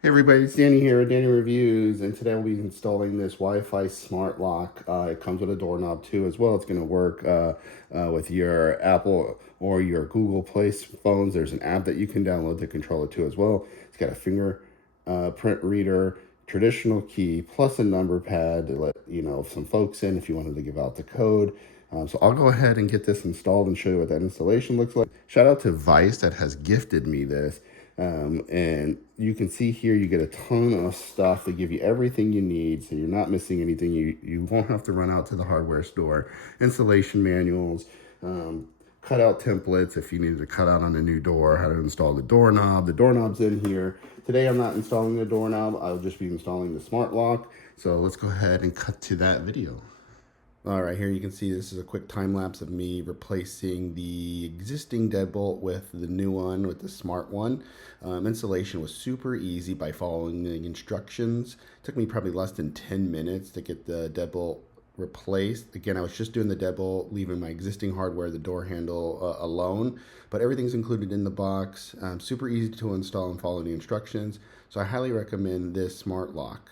Hey everybody, it's Danny here at Danny Reviews, and today I'll be installing this Wi-Fi smart lock. It comes with a doorknob too as well. It's going to work with your Apple or your Google Play phones. There's an app that you can download to control it too as well. It's got a finger print reader, traditional key, plus a number pad to let you know some folks in if you wanted to give out the code. So I'll go ahead and get this installed and show you what that installation looks like. Shout out to Vice that has gifted me this. And you can see here you get a ton of stuff. They give you everything you need, so you're not missing anything. You won't have to run out to the hardware store. Installation manuals, cutout templates if you needed to cut out on a new door, how to install the doorknob. The doorknob's in here. Today I'm not installing the doorknob. I'll just be installing the smart lock. So let's go ahead and cut to that video. All right, here you can see this is a quick time lapse of me replacing the existing deadbolt with the new one, with the smart one. Installation was super easy by following the instructions. It took me probably less than 10 minutes to get the deadbolt replaced. Again, I was just doing the deadbolt, leaving my existing hardware, the door handle alone, but everything's included in the box. Super easy to install and follow the instructions. So I highly recommend this smart lock.